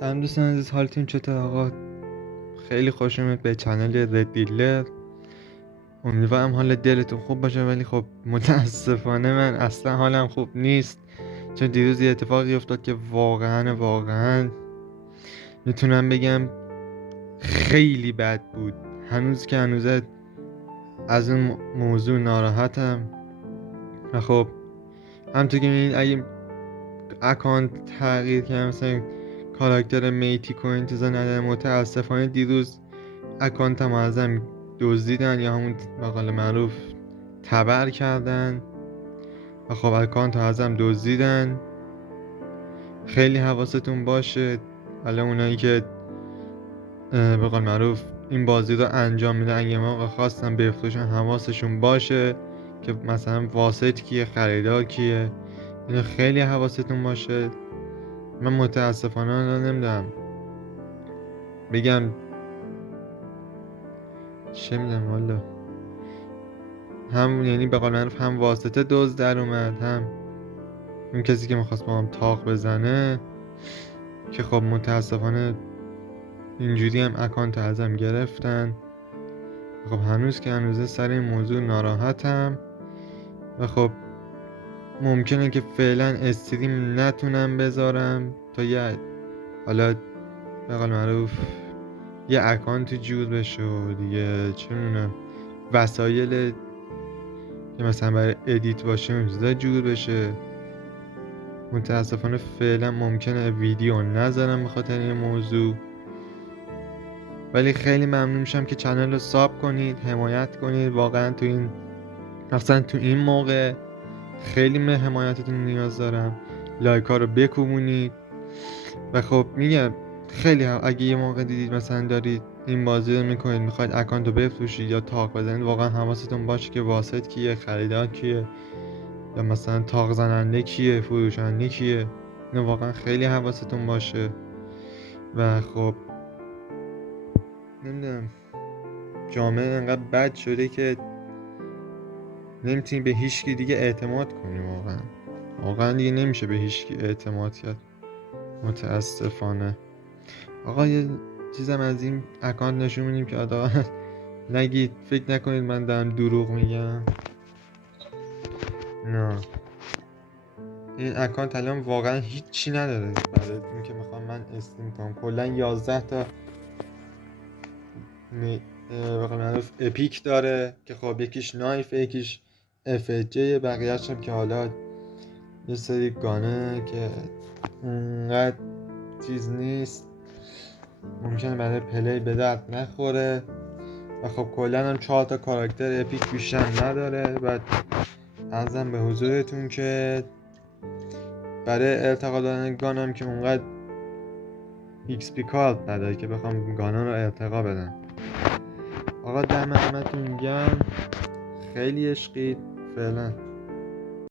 سلام دوستان عزیز، حالتون چطور آقا؟ خیلی خوش اومد به کانال رد دیلر. امیدوارم حال دلتون خوب باشه، ولی خب متاسفانه من اصلا حالم خوب نیست، چون دیروز یه اتفاقی افتاد که واقعا میتونم بگم خیلی بد بود. هنوز که هنوزه از اون موضوع ناراحتم. و خب همونطور که می‌بینید اگه اکانت تغییر کردم، مثلا کاراکتر میتی کوین چیزا نداره، متاسفانه دیروز اکانتم ازم دزدیدن، یا همون به قول معروف تبر کردن و خب اکانت ازم دزدیدن. خیلی حواستون باشه. حالا اونایی که به قول معروف این بازی رو انجام میدن، اگه موقع خواستن بفروشن حواسشون باشه که مثلا واسط کیه، خریدار کیه. اینو خیلی حواستون باشه. من متاسفانه نمیدونم بگم چه میدونم والا، هم یعنی به قول معروف هم واسطه دزد در اومد، هم اون کسی که میخواست با هم تاق بزنه، که خب متاسفانه اینجوری هم اکانت ازم گرفتن. خب هنوز که هنوزه سر این موضوع ناراحتم و خب ممکنه که فعلا استریم نتونم بذارم تا یه حالا به قول معروف یه اکانت جور بشه و دیگه چه میدونم وسایل که مثلا برای ادیت باشه اون جور بشه. متاسفانه فعلا ممکنه ویدیو نذارم به خاطر این موضوع، ولی خیلی ممنون میشم که چنل رو ساب کنید، حمایت کنید. واقعا تو این مثلا تو این موقع خیلی من حمایتتون نیاز دارم. لایک ها رو بکوبونید و خب میگم خیلی اگه یه موقع دیدید مثلا دارید این بازی رو میکنید، میخواید اکانت رو بفروشید یا تاق بزنید، واقعا حواستون باشه که واسط کیه، خریدار کیه، یا مثلا تاق زننده کیه، فروشنده کیه. اینو واقعا خیلی حواستون باشه. و خب نمیدونم، جامعه انقدر بد شده که نمیتونی به هیچکی دیگه اعتماد کنی. واقعا دیگه نمیشه به هیچکی اعتماد کرد متاسفانه. آقا یه چیزم از این اکانت نشون میدیم که آقا نگید، فکر نکنید من دارم دروغ میگم. نه، این اکانت الان واقعا هیچی نداره برای این که میخوام من استریم کنم. کلا 11 تا به قول معروف اپیک داره که خب یکیش نایف، یکیش اف جی، بقیه‌اش هم که حالا یه سری گانه که اونقدر چیز نیست، ممکنه برای پلی به درد نخوره. و خب کلا هم 4 تا کاراکتر اپیک بیشتر نداره. و عرضم به حضورتون که برای ارتقا دادن گانم که اونقدر ایکس پی کارت نداره که بخوام گانا رو ارتقا بدم. آقا دم همتون گرم، خیلی عشقید. فعلا